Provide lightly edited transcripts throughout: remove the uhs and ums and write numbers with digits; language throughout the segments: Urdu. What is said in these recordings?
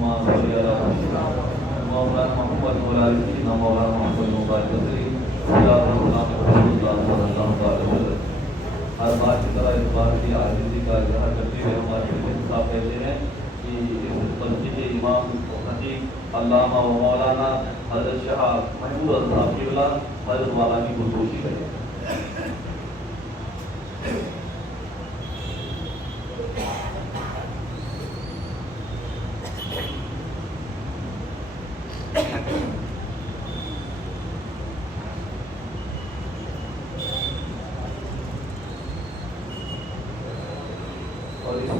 كما صلي على مولانا محمد وعلى آل سيدنا مولانا محمد وبارك وسلم صلاة والسلام على رسول الله صلی اللہ علیہ وسلم. ہر بات کی طرح اس بات کی عاجزی کا اظہار کرتے ہوئے ہمارے صاحب کہتے ہیں کہ اس مسجد کے امام خطیب علامہ و مولانا حضرت شاہ محمود صاحب قبلہ حضرت والا کی خودکشی کریں. اور اس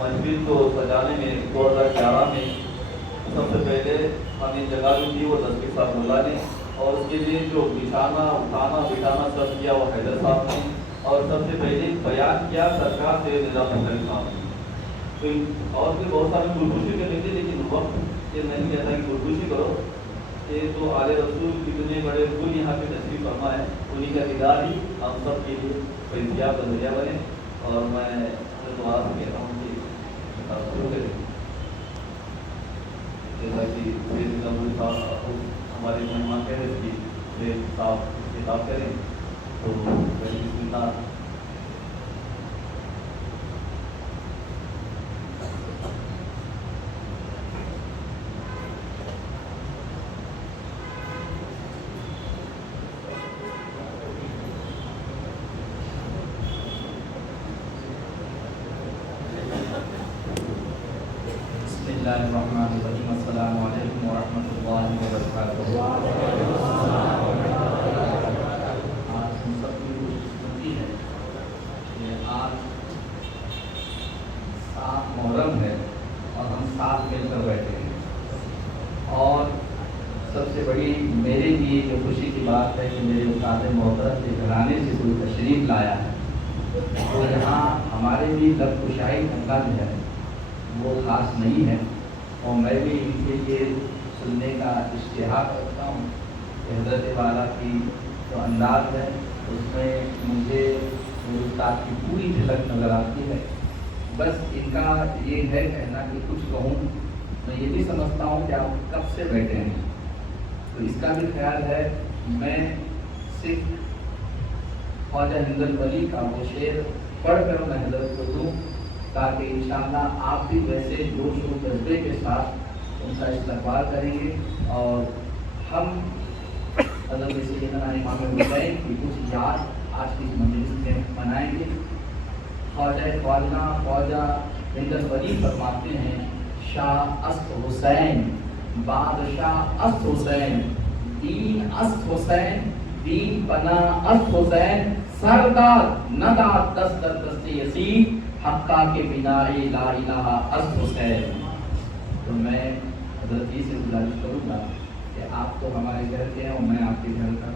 مسجد کو سجانے میں 2011 میں سب سے پہلے ہمیں جگہ بھی دی وہ تصویر صاحب اللہ نے, اور اس کے لیے جو بچھانا اٹھانا بٹھانا سب کیا وہ حیدر صاحب نے, اور سب سے پہلے بیان کیا سرکار سے نظام مختلف صاحب نے. اور بھی بہت سارے خودکشی کرنے تھے, لیکن وقت یہ نہیں کہتا کہ خودکشی کرو. یہ تو آل رسول کتنے بڑے پھول یہاں پہ تشریف فرما ہے, انہیں کا دیدار ہی ہم سب کے لیے فیضیاب کا ذریعہ بنے. اور میں دعا سے کہتا ہوں کہ شروع کریں. جیسا کہ ہمارے مہمان کہہ رہے کہ صاحب کتاب کریں تو بسم اللہ. الرحمن الرحیم. السلام علیکم ورحمۃ اللہ وبرکاتہ. آج ہم سب کی خوشقسمتی ہے کہ آج 7 محرم ہے اور ہم ساتھ مل کر بیٹھے ہیں. اور سب سے بڑی میرے لیے جو خوشی کی بات ہے کہ میرے استاد محترم کے گھرانے سے کوئی تشریف لایا ہے, تو یہاں ہمارے بھی لب کشائی کا جو ہے وہ خاص نہیں ہے. اور میں بھی ان کے لیے سننے کا اشتہار کرتا ہوں کہ حضرت والا کی جو انداز ہے اس میں مجھے میرے استاد کی پوری جھلک نظر آتی ہے. بس ان کا یہ ہے کہنا کہ کچھ کہوں, میں یہ بھی سمجھتا ہوں کہ آپ کب سے بیٹھے ہیں, تو اس کا بھی خیال ہے. میں صرف خواجہ حمد الولی کا وہ شعر پڑھ کر میں حضرت کو دوں تاکہ انشاءاللہ آپ بھی ویسے جوش و جذبے کے ساتھ ان کا استقبال کریں گے. اور ہم حضرت سیدنا امام حسین کی کچھ یاد آج کی مجلس میں منائیں گے. خواجہ حمد الولی فرماتے ہیں شاہ است حسین بادشاہ است حسین دین است حسین دین بنا است حسین سردار ندا دست در دست یزید حقا کے بنا لا الہ است حسین. تو میں حضرت جی سے گزارش کروں گا کہ آپ تو ہمارے گھر کے ہیں اور میں آپ کے گھر کا,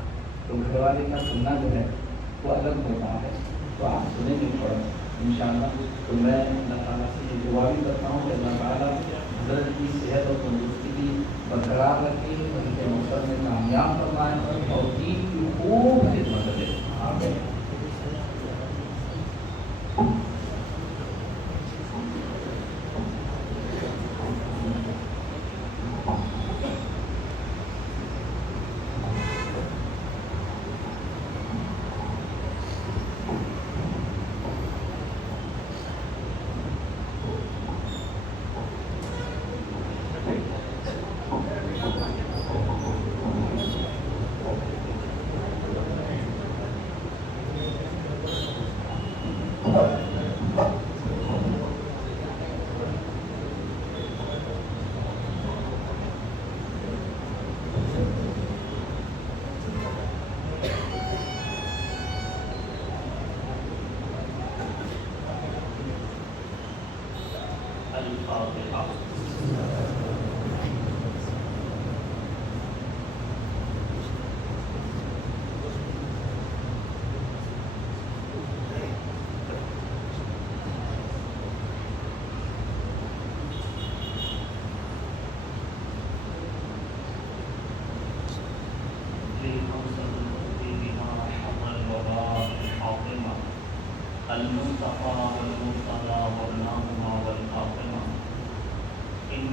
تو گھر والے کا سننا جو ہے وہ الگ ہوتا ہے, تو آپ سنیں گے تھوڑا انشاءاللہ. تو میں اللہ تعالیٰ سے یہ دعا بھی کرتا ہوں کہ اللہ تعالیٰ حضرت کی صحت اور تندرستی کی برقرار رکھیں, ان کے مقصد میں کامیاب فرمائیں اور دین کی خوب خدمت کریں. آمین. المصطفى والمرتضى والناظم والفاطمة إن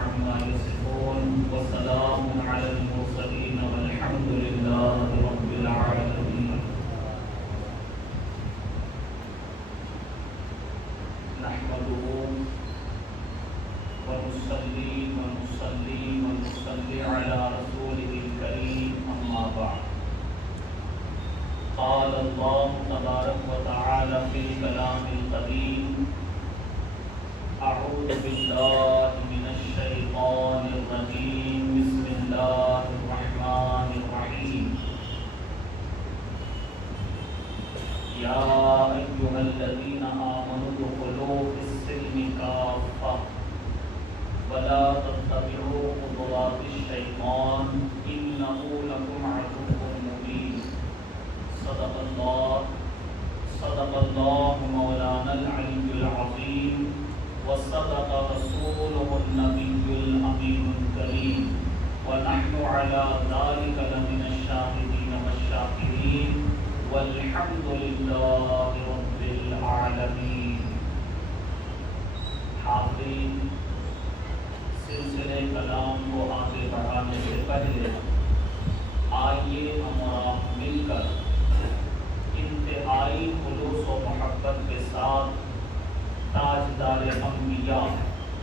عما يصفون وسلام على المرسلين والحمد لله رب العالمين. نحمده ونصلي على رسوله الكريم أما بعد. قال الله تبارك وتعالى في الكلام القديم: أعوذ بالله من الشيطان الرجيم بسم الله الرحمن الرحيم. يا أيها الذين آمنوا ادخلوا في السلم كافة ولا تتبعوا خطوات الشيطان إنه لكم عدو مبين. صدق الله مولانا العلي العظيم وصدق رسوله النبي الأمين الكريم ونحن على ذلك لمن الشاهدين والشاكرين والحمد لله رب العالمين. حاضرین، سلسلے کلام کو آگے بڑھانے سے پہلے آئیے ہم اور آپ مل کر انتہائی خلوص و محبت کے ساتھ تاجدار انبیاء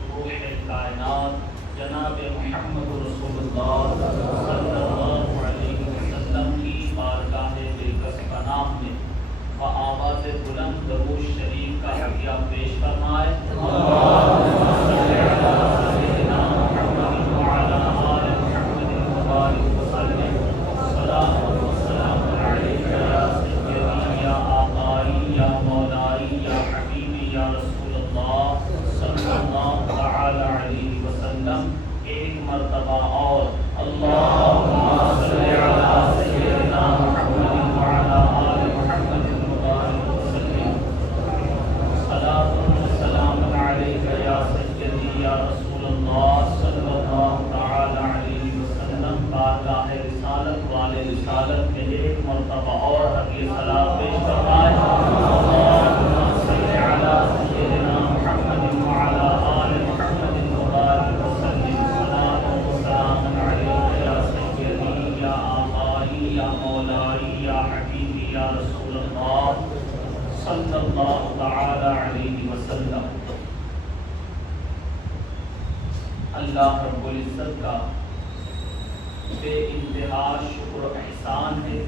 روح کائنات جناب محمد رسول اللہ صلی اللہ علیہ وسلم کی بارگاہ بالکس پناہ میں بآواز بلند درود شریف کا ہدیہ پیش فرمائے. ایک مرتبہ اور اللہم صلی علی سیدنا محمد وعلی آل محمد مبارک وسلم. صلاۃ و سلام علیک یا سیدی یا رسول اللہ صلی اللہ تعالی علیہ وسلم. بارگاہ رسالت والے رسالت میں ایک مرتبہ اور حدیث سلام پیش فرمائے. اللہم صلی علی سیدنا محمد وعلی آل محمد مبارک وسلم. صلی اللہ تعالی علیہ وسلم. اللہ رب العزت کا بے انتہا شکر و احسان ہے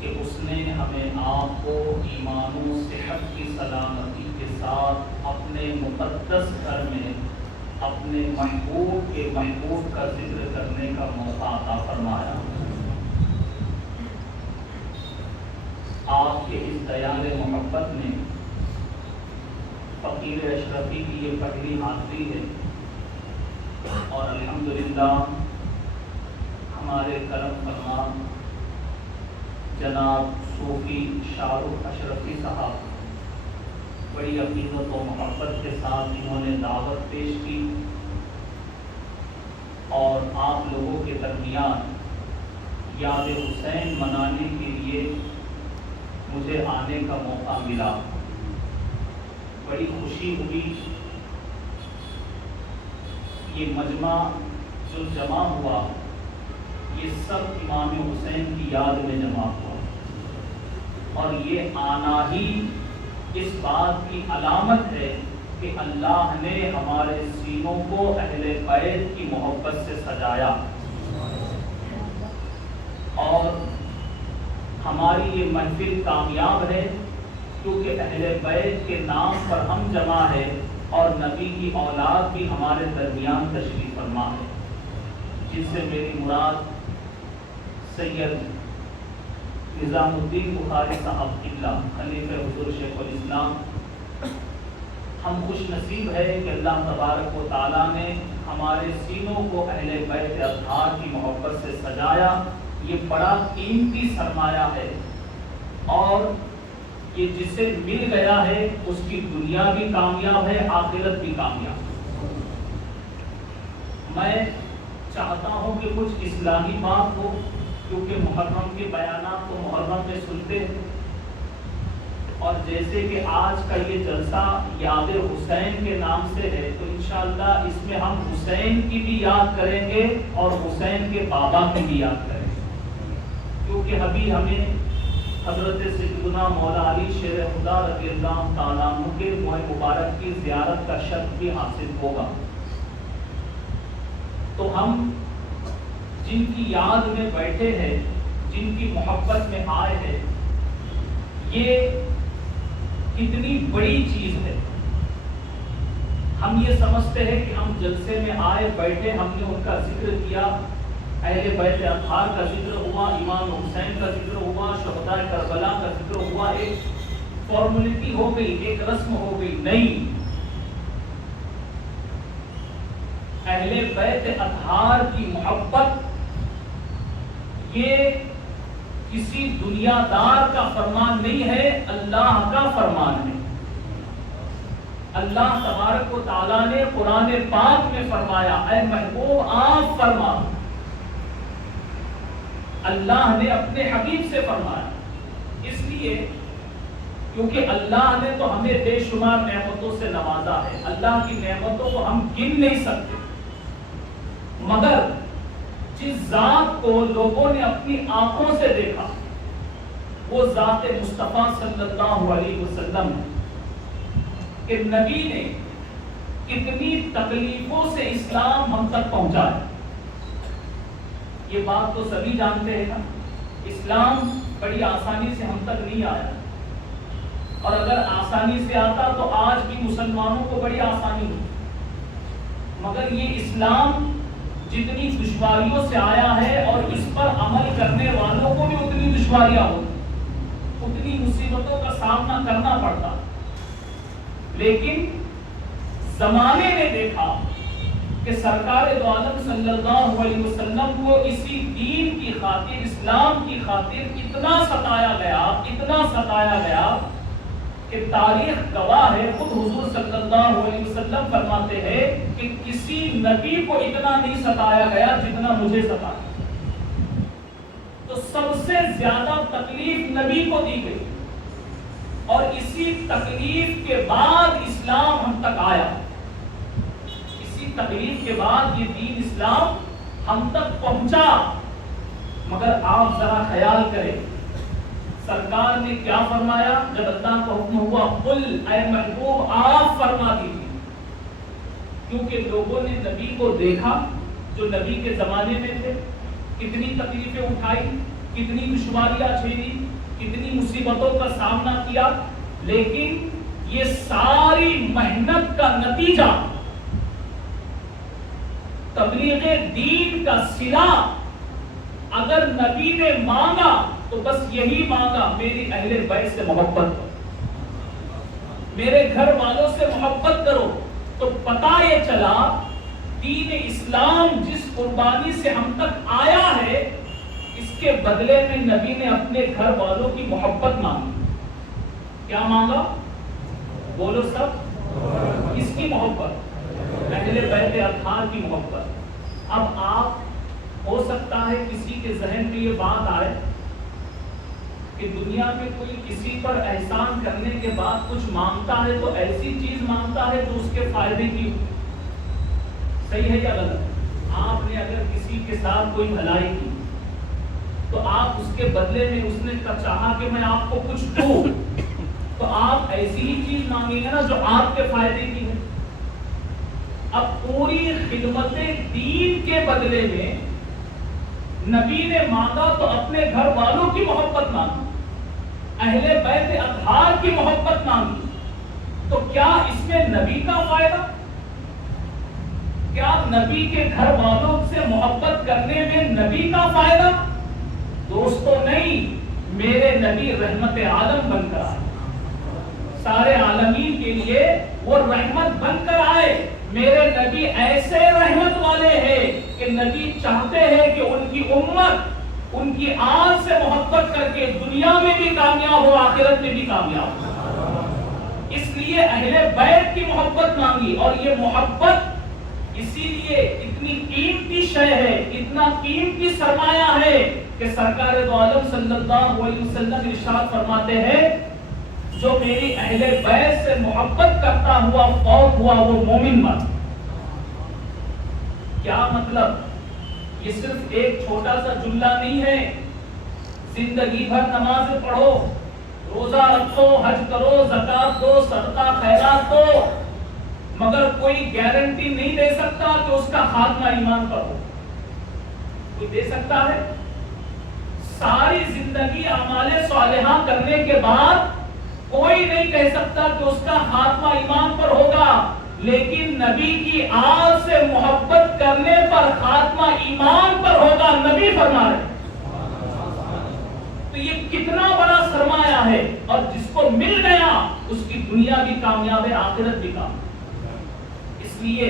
کہ اس نے ہمیں آپ کو ایمان و صحت کی سلامتی کے ساتھ اپنے مقدس گھر میں اپنے محبوب کے محبوب کا ذکر کرنے کا موقع عطا فرمایا. آپ کے اس دیال محبت میں فقیر اشرفی کی یہ پہلی حاضری ہے اور الحمدللہ ہمارے کرم فرما جناب صوفی شاہ رخ اشرفی صاحب بڑی عقیدت و محبت کے ساتھ انہوں نے دعوت پیش کی اور آپ لوگوں کے درمیان یاد حسین منانے کے لیے مجھے آنے کا موقع ملا. بڑی خوشی ہوئی. یہ مجمع جو جمع ہوا یہ سب امام حسین کی یاد میں جمع ہوا اور یہ آنا ہی اس بات کی علامت ہے کہ اللہ نے ہمارے سینوں کو اہل بیت کی محبت سے سجایا اور ہماری یہ محفل کامیاب ہے کیونکہ اہل بیت کے نام پر ہم جمع ہے اور نبی کی اولاد بھی ہمارے درمیان تشریف فرما ہے، جن سے میری مراد سید نظام الدین بخاری صاحب قبلہ خلیفہ حضور شیخ الاسلام. ہم خوش نصیب ہے کہ اللہ تبارک و تعالیٰ نے ہمارے سینوں کو اہل بیت اطہار کی محبت سے سجایا. یہ بڑا قیمتی سرمایہ ہے اور یہ جسے مل گیا ہے اس کی دنیا بھی کامیاب ہے، آخرت بھی کامیاب. میں چاہتا ہوں کہ کچھ اصلاحی بات ہو کیونکہ محرم کے بیانات تو محرم میں سنتے ہیں. اور جیسے کہ آج کا یہ جلسہ یاد حسین کے نام سے ہے تو انشاءاللہ اس میں ہم حسین کی بھی یاد کریں گے اور حسین کے بابا کی بھی یاد کریں گے، کیونکہ ابھی ہمیں حضرت سیدنا مولا علی شیر خدا رضی اللہ تعالیٰ عنہ کے موہ مبارک کی زیارت کا شرف بھی حاصل ہوگا۔ تو ہم جن کی یاد میں بیٹھے ہیں، جن کی محبت میں آئے ہیں، یہ کتنی بڑی چیز ہے۔ ہم یہ سمجھتے ہیں کہ ہم جلسے میں آئے بیٹھے، ہم نے ان کا ذکر کیا، اہل بیت اطہار کا ذکر ہوا، امام حسین کا ذکر ہوا، شہداء کربلا کا ذکر ہوا، ایک فارمولیٹی ہو گئی، ایک رسم ہو گئی۔ نہیں، اہل بیت اطہار کی محبت یہ کسی دنیا دار کا فرمان نہیں ہے، اللہ کا فرمان ہے۔ اللہ تبارک و تعالیٰ نے قرآن پاک میں فرمایا، اے محبوب آپ فرما۔ اللہ نے اپنے حبیب سے فرمایا، اس لیے کیونکہ اللہ نے تو ہمیں بے شمار نعمتوں سے نوازا ہے، اللہ کی نعمتوں کو ہم گن نہیں سکتے، مگر جس ذات کو لوگوں نے اپنی آنکھوں سے دیکھا وہ ذات مصطفیٰ صلی اللہ علیہ وسلم ہے، کہ نبی نے کتنی تکلیفوں سے اسلام ہم تک پہنچایا۔ یہ بات تو سبھی جانتے ہیں نا، اسلام بڑی آسانی سے ہم تک نہیں آیا، اور اگر آسانی سے آتا تو آج بھی مسلمانوں کو بڑی آسانی ہوتی، مگر یہ اسلام جتنی دشواریوں سے آیا ہے اور اس پر عمل کرنے والوں کو بھی اتنی دشواریاں ہوتی، اتنی مصیبتوں کا سامنا کرنا پڑتا، لیکن زمانے نے دیکھا کہ سرکار دو عالم صلی اللہ علیہ وسلم کو اسی دین کی خاطر، اسلام کی خاطر اتنا ستایا گیا کہ تاریخ گواہ ہے، خود حضور صلی اللہ علیہ وسلم فرماتے ہیں کہ کسی نبی کو اتنا نہیں ستایا گیا جتنا مجھے ستایا۔ تو سب سے زیادہ تکلیف نبی کو دی گئی، اور اسی تکلیف کے بعد اسلام ہم تک آیا، اسی تکلیف کے بعد یہ دین اسلام ہم تک پہنچا۔ مگر آپ ذرا خیال کریں، سرکار نے کیا فرمایا جب اللہ کا حکم ہوا، قل اے محبوب آپ فرما دیجیے، کیونکہ لوگوں نے نبی کو دیکھا جو نبی کے زمانے میں تھے، کتنی تکلیفیں اٹھائی، کتنی دشواریاں جھیلی، کتنی مصیبتوں کا سامنا کیا، لیکن یہ ساری محنت کا نتیجہ تبلیغ دین کا صلہ اگر نبی نے مانگا تو بس یہی مانگا، میری اہل بیت سے محبت کرو، میرے گھر والوں سے محبت کرو، تو پتہ یہ چلا دین اسلام جس قربانی سے ہم تک آیا ہے، اس کے بدلے میں نبی نے اپنے گھر والوں کی محبت مانگی۔ کیا مانگا؟ بولو سب، کس کی محبت؟ اہل بیت اطہار کی محبت۔ اب آپ ہو سکتا ہے کسی کے ذہن میں یہ بات آئے کہ دنیا میں کوئی کسی پر احسان کرنے کے بعد کچھ مانگتا ہے تو ایسی چیز مانگتا ہے جو اس کے فائدے کی ہو۔ صحیح ہے یا غلط؟ آپ نے اگر کسی کے ساتھ کوئی بھلائی کی تو آپ اس کے بدلے میں اس نے چاہا کہ میں آپ کو کچھ دوں، تو آپ ایسی ہی چیز مانگیں گے نا جو آپ کے فائدے کی ہے۔ اب پوری خدمت دین کے بدلے میں نبی نے مانگا تو اپنے گھر والوں کی محبت مانگی، اہل بیت اطہار کی محبت مانگی، تو کیا اس میں نبی کا فائدہ؟ کیا نبی کے گھر والوں سے محبت کرنے میں نبی کا فائدہ؟ دوستو نہیں، میرے نبی رحمت عالم بن کر آئے، سارے عالمین کے لیے وہ رحمت بن کر آئے۔ میرے نبی ایسے رحمت والے ہیں کہ نبی چاہتے ہیں کہ ان کی امت ان کی آل سے محبت کر کے دنیا میں بھی کامیاب ہو، آخرت میں بھی کامیاب ہو۔ اس لیے اہل بیت کی محبت مانگی، اور یہ محبت اسی لیے اتنی قیمتی شے ہے، اتنا قیمتی سرمایہ ہے کہ سرکار دو عالم صلی اللہ علیہ وسلم ارشاد فرماتے ہیں، جو میری اہل بیت سے محبت کرتا ہوا فوت ہوا وہ مومن مرد. کیا مطلب؟ یہ صرف ایک چھوٹا سا جملہ نہیں ہے. زندگی بھر نماز پڑھو، روزہ رکھو، حج کرو، زکات دو، صدقہ خیرات دو، مگر کوئی گارنٹی نہیں دے سکتا کہ اس کا خاتمہ ایمان پر ہو. کوئی دے سکتا ہے؟ ساری زندگی اعمال صالحہ کرنے کے بعد کوئی نہیں کہہ سکتا کہ اس کا خاتمہ ایمان پر ہوگا، لیکن نبی کی آل سے محبت کرنے پر خاتمہ ایمان پر ہوگا. نبی فرما رہے. تو یہ کتنا بڑا سرمایہ ہے، اور جس کو مل گیا اس کی دنیا بھی کامیاب ہے، آخرت بھی کامیاب. اس لیے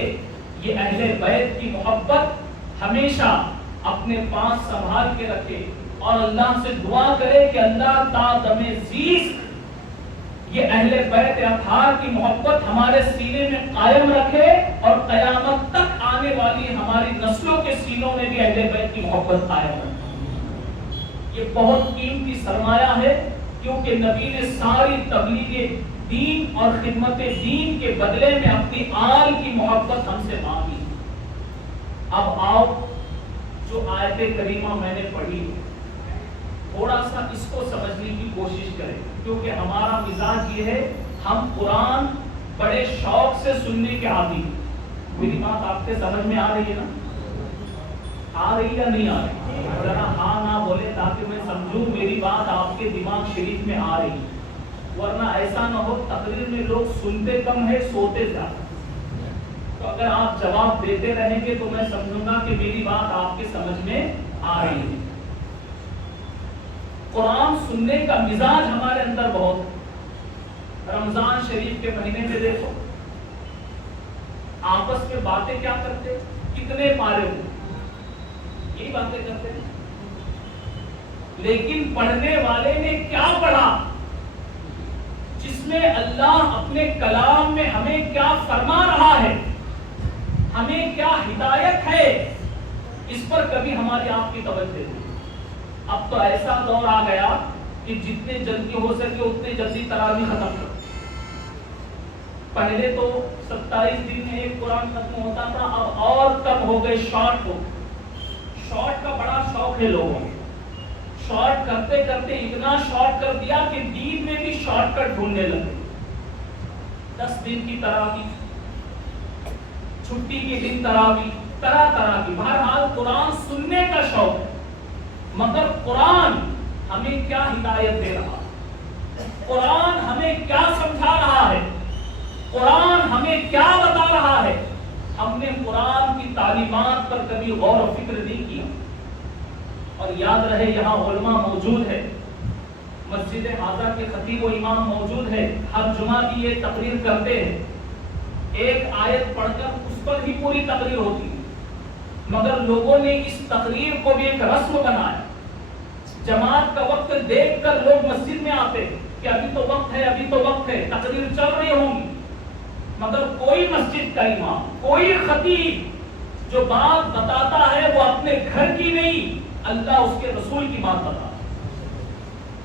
یہ اہل بیت کی محبت ہمیشہ اپنے پاس سنبھال کے رکھے اور اللہ سے دعا کرے کہ اللہ تا دم زیست یہ اہل بیت اطہار کی محبت ہمارے سینے میں قائم رکھے، اور قیامت تک آنے والی ہماری نسلوں کے سینوں میں بھی اہل بیت کی محبت قائم رکھے. یہ بہت قیمتی سرمایہ ہے، کیونکہ نبی نے ساری تبلیغ دین اور خدمت دین کے بدلے میں اپنی آل کی محبت ہم سے مانگی. اب آؤ، جو آیت کریمہ میں نے پڑھی تھوڑا سا اس کو سمجھنے کی کوشش کریں، کیونکہ ہمارا مزاج یہ ہے ہم قرآن بڑے شوق سے سننے کے عادی. میری بات آپ کے سمجھ میں آ رہی ہے نا؟ آ رہی یا نہیں آ رہی؟ ذرا ہاں نہ بولے تاکہ میں سمجھوں میری بات آپ کے دماغ شریف میں آ رہی، ورنہ ایسا نہ ہو تقریر میں لوگ سنتے کم ہے سوتے زیادہ. تو اگر آپ جواب دیتے رہیں گے تو میں سمجھوں گا کہ میری بات آپ کے سمجھ میں آ رہی ہے. قرآن سننے کا مزاج ہمارے اندر بہت. رمضان شریف کے مہینے میں دیکھو آپس میں باتیں کیا کرتے، کتنے پارے ہو، یہی باتیں کرتے ہیں. لیکن پڑھنے والے نے کیا پڑھا، جس میں اللہ اپنے کلام میں ہمیں کیا فرما رہا ہے، ہمیں کیا ہدایت ہے، اس پر کبھی ہماری آپ کی توجہ نہیں. اب تو ایسا دور آ گیا کہ جتنے جلدی ہو سکے اتنے جلدی تراویح ختم کرو. پہلے تو 27 دن میں ایک قرآن ختم ہوتا تھا، اب اور کم ہو گئے، شارٹ ہو. شارٹ کا بڑا شوق ہے لوگوں کو. شارٹ کرتے کرتے اتنا شارٹ کر دیا کہ دین میں بھی شارٹ کٹ ڈھونڈنے لگے. 10 دن کی تراویح، چھٹی کے دن تراویح، طرح طرح کی. بہرحال قرآن سننے کا شوق ہے، مگر قرآن ہمیں کیا ہدایت دے رہا ہے، قرآن ہمیں کیا سمجھا رہا ہے، قرآن ہمیں کیا بتا رہا ہے، ہم نے قرآن کی تعلیمات پر کبھی غور و فکر نہیں کیا. اور یاد رہے یہاں علماء موجود ہے، مسجد حاضہ کے خطیب و امام موجود ہے، ہر جمعہ کی یہ تقریر کرتے ہیں. ایک آیت پڑھ کر اس پر ہی پوری تقریر ہوتی ہے، مگر لوگوں نے اس تقریر کو بھی ایک رسم بنایا. جماعت کا وقت دیکھ کر لوگ مسجد میں آتے کہ ابھی تو وقت ہے، ابھی تو وقت ہے، تقریر چل رہی ہوگی. مگر کوئی مسجد کا امام، کوئی خطیب جو بات بتاتا ہے وہ اپنے گھر کی نہیں، اللہ اس کے رسول کی بات بتاتا ہے.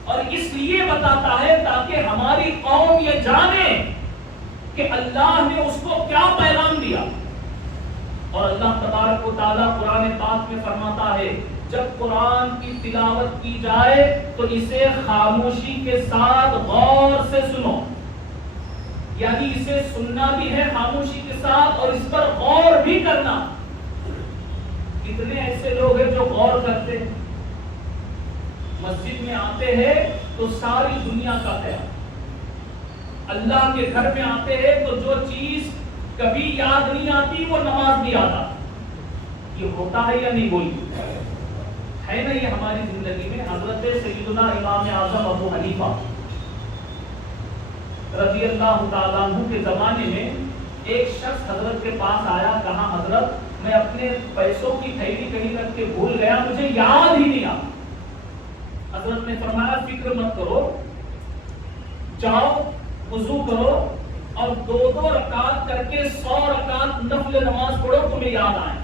اور اس لیے بتاتا ہے تاکہ ہماری قوم یہ جانے کہ اللہ نے اس کو کیا پیغام دیا. اور اللہ تبارک و تعالیٰ قرآن پاک میں فرماتا ہے جب قرآن کی تلاوت کی جائے تو اسے خاموشی کے ساتھ غور سے سنو. یعنی اسے سننا بھی ہے خاموشی کے ساتھ اور اس پر غور بھی کرنا. کتنے ایسے لوگ ہیں جو غور کرتے ہیں، مسجد میں آتے ہیں تو ساری دنیا کا خیال، اللہ کے گھر میں آتے ہیں تو جو چیز کبھی یاد نہیں آتی وہ نماز بھی یاد آتی. یہ ہوتا ہے یا نہیں؟ بولی ہے نا یہ ہماری زندگی میں. حضرت سیدنا امام اعظم ابو حنیفہ رضی اللہ تعالیٰ عنہ کے زمانے میں ایک شخص حضرت کے پاس آیا، کہا حضرت میں اپنے پیسوں کی تھیلی کہیں رکھ کے بھول گیا، مجھے یاد ہی نہیں آتا. حضرت نے فرمایا فکر مت کرو، جاؤ وضو کرو اور 2 رکعت کر کے 100 رکعت نفل نماز پڑھو، تمہیں یاد آئے.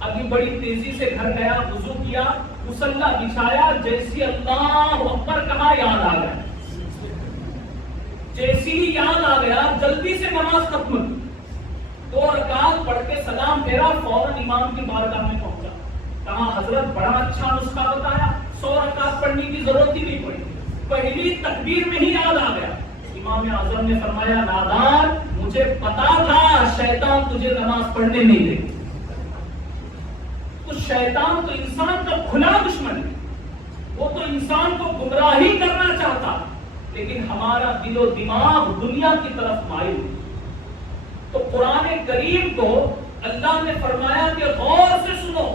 ابھی بڑی تیزی سے گھر گیا، وضو کیا، مصلی بچھایا، جیسی اللہ اکبر کہا یاد آ گیا. جیسی ہی یاد آ گیا جلدی سے نماز ختم کی، 2 رکعت پڑھ کے سلام پھیرا، فوراً امام کی بارگاہ میں پہنچا، کہا حضرت بڑا اچھا نسخہ بتایا، 100 رکعت پڑھنے کی ضرورت ہی نہیں پڑی، پہلی تکبیر میں ہی یاد آ گیا۔ امام اعظم نے فرمایا نادان، مجھے پتا تھا شیطان تجھے نماز پڑھنے نہیں دے گا۔ تو شیطان تو انسان کا کھلا دشمن ہے، وہ تو انسان کو گمراہی کرنا چاہتا، لیکن ہمارا دل و دماغ دنیا کی طرف مائل۔ تو قرآن کریم کو اللہ نے فرمایا کہ غور سے سنو،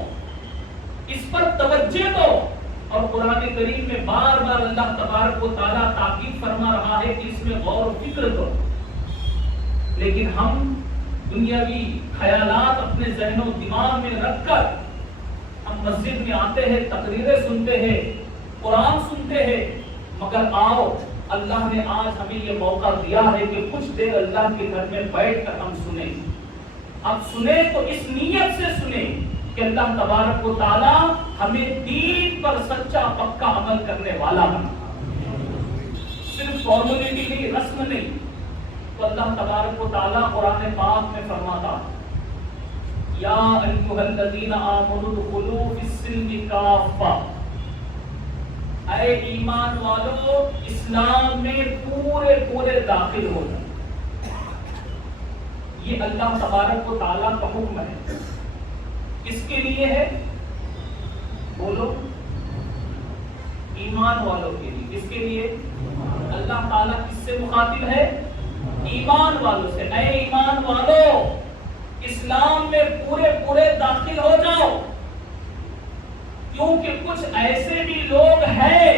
اس پر توجہ دو، اور قرآن کریم میں بار بار اللہ تبارک و تعالیٰ تاکید فرما رہا ہے کہ اس میں غور و فکر کرو۔ لیکن ہم دنیاوی خیالات اپنے ذہن و دماغ میں رکھ کر ہم مسجد میں آتے ہیں، تقریریں سنتے ہیں، قرآن سنتے ہیں، مگر آؤ اللہ نے آج ہمیں یہ موقع دیا ہے کہ کچھ دیر اللہ کے گھر میں بیٹھ کر ہم سنیں۔ اب سنیں تو اس نیت سے سنیں کہ اللہ تبارک و تعالیٰ ہمیں دین پر سچا پکا عمل کرنے والا بنا، صرف فارمولیٹی نہیں، رسم نہیں۔ تو اللہ تبارک و تعالیٰ قرآن پاک میں فرماتا یا ایھا الذین آمنوا ادخلوا فی السلم کافہ، اے ایمان والو اسلام میں پورے داخل ہو جائیں۔ یہ اللہ تبارک و تعالیٰ کا حکم ہے، کس کے لیے ہے؟ بولو، ایمان والوں کے لیے۔ کس کے لیے؟ اللہ تعالیٰ کس سے مخاطب ہے؟ ایمان والوں سے۔ اے ایمان والو اسلام میں پورے داخل ہو جاؤ، کیونکہ کچھ ایسے بھی لوگ ہیں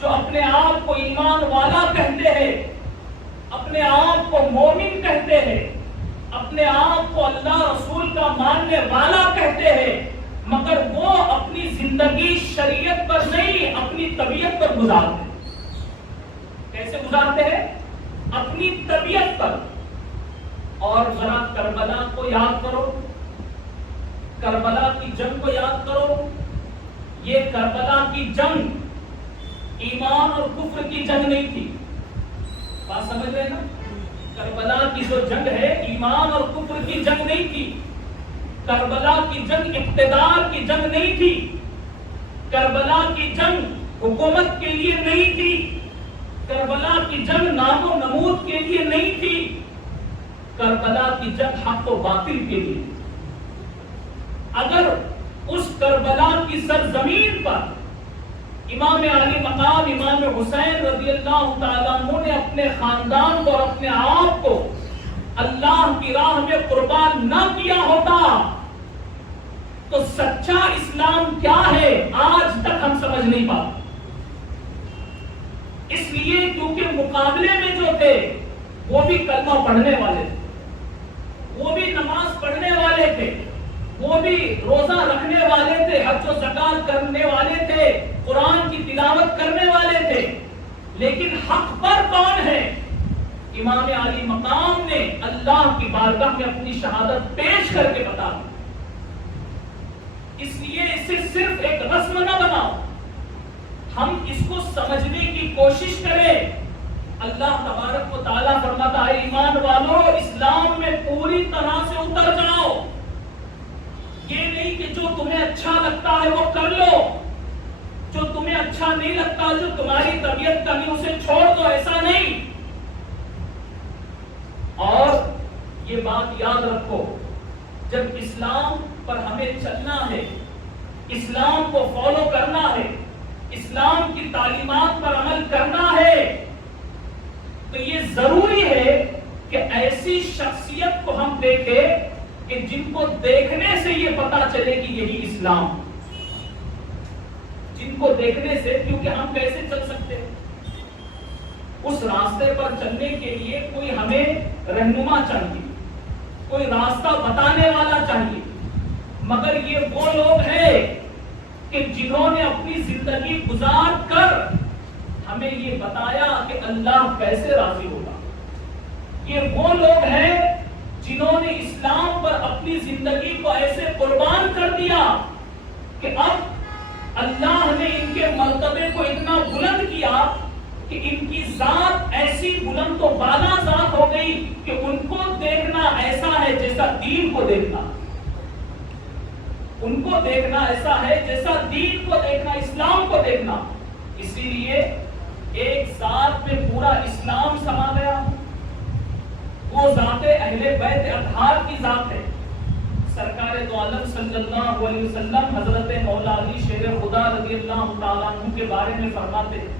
جو اپنے آپ کو ایمان والا کہتے ہیں، اپنے آپ کو مومن کہتے ہیں، اپنے آپ کو اللہ رسول کا ماننے والا کہتے ہیں، مگر وہ اپنی زندگی شریعت پر نہیں اپنی طبیعت پر گزارتے ہیں۔ کیسے گزارتے ہیں؟ اپنی طبیعت پر۔ اور ذرا کربلا کو یاد کرو، کربلا کی جنگ کو یاد کرو۔ یہ کربلا کی جنگ ایمان اور کفر کی جنگ نہیں تھی، بات سمجھ رہے نا؟ کربلا کی جو جنگ ہے ایمان اور کفر کی جنگ نہیں تھی، کربلا کی جنگ اقتدار کی جنگ نہیں تھی، کربلا کی جنگ حکومت کے لیے نہیں تھی، کربلا کی جنگ نام و نمود کے لیے نہیں تھی، کربلا کی جنگ حق و باطل کے لیے۔ اگر اس کربلا کی سرزمین پر امام علی مقام امام حسین رضی اللہ تعالیٰ عنہ نے اپنے خاندان کو اور اپنے آپ کو اللہ کی راہ میں قربان نہ کیا ہوتا تو سچا اسلام کیا ہے آج تک ہم سمجھ نہیں پاتے۔ اس لیے کیونکہ مقابلے میں جو تھے وہ بھی کلمہ پڑھنے والے تھے، وہ بھی نماز پڑھنے والے تھے، وہ بھی روزہ رکھنے والے تھے، حج و زکات کرنے والے تھے، قرآن کی تلاوت کرنے والے تھے، لیکن حق پر کون ہے؟ امام علی مقام نے اللہ کی بارگاہ میں اپنی شہادت پیش کر کے بتا دی۔ اس لیے اسے صرف ایک رسم نہ بناؤ، ہم اس کو سمجھنے کی کوشش کریں۔ اللہ تبارک و تعالیٰ فرماتا ہے ایمان والو اسلام میں پوری طرح سے اتر جاؤ، یہ نہیں کہ جو تمہیں اچھا لگتا ہے وہ کر لو، جو تمہیں اچھا نہیں لگتا، جو تمہاری طبیعت کا نہیں اسے چھوڑ دو، ایسا نہیں۔ اور یہ بات یاد رکھو، جب اسلام پر ہمیں چلنا ہے، اسلام کو فالو کرنا ہے، اسلام کی تعلیمات پر عمل کرنا ہے، تو یہ ضروری ہے کہ ایسی شخصیت کو ہم دیکھیں کہ جن کو دیکھنے سے یہ پتا چلے کہ یہی اسلام، جن کو دیکھنے سے، کیونکہ ہم کیسے چل سکتے ہیں؟ اس راستے پر چلنے کے لیے کوئی ہمیں رہنما چاہیے، کوئی راستہ بتانے والا چاہیے، مگر یہ وہ لوگ ہیں کہ جنہوں نے اپنی زندگی گزار کر ہمیں یہ بتایا کہ اللہ کیسے راضی ہوگا۔ یہ وہ لوگ ہیں جنہوں نے اسلام پر اپنی زندگی کو ایسے قربان کر دیا کہ اب اللہ نے ان کے مرتبے کو اتنا بلند کیا کہ ان کی ذات ایسی بلند و بالا ذات ہو گئی کہ ان کو دیکھنا ایسا ہے جیسا دین کو دیکھنا، ان کو دیکھنا ایسا ہے جیسا دین کو دیکھنا، اسلام کو دیکھنا۔ اسی لیے ایک ذات میں پورا اسلام سما گیا، وہ ذات اہل بیت اطہار کی ذات ہے۔ سرکار دو عالم صلی اللہ علیہ وسلم حضرت مولا علی شیر خدا رضی اللہ تعالیٰ عنہ کے بارے میں فرماتے ہیں،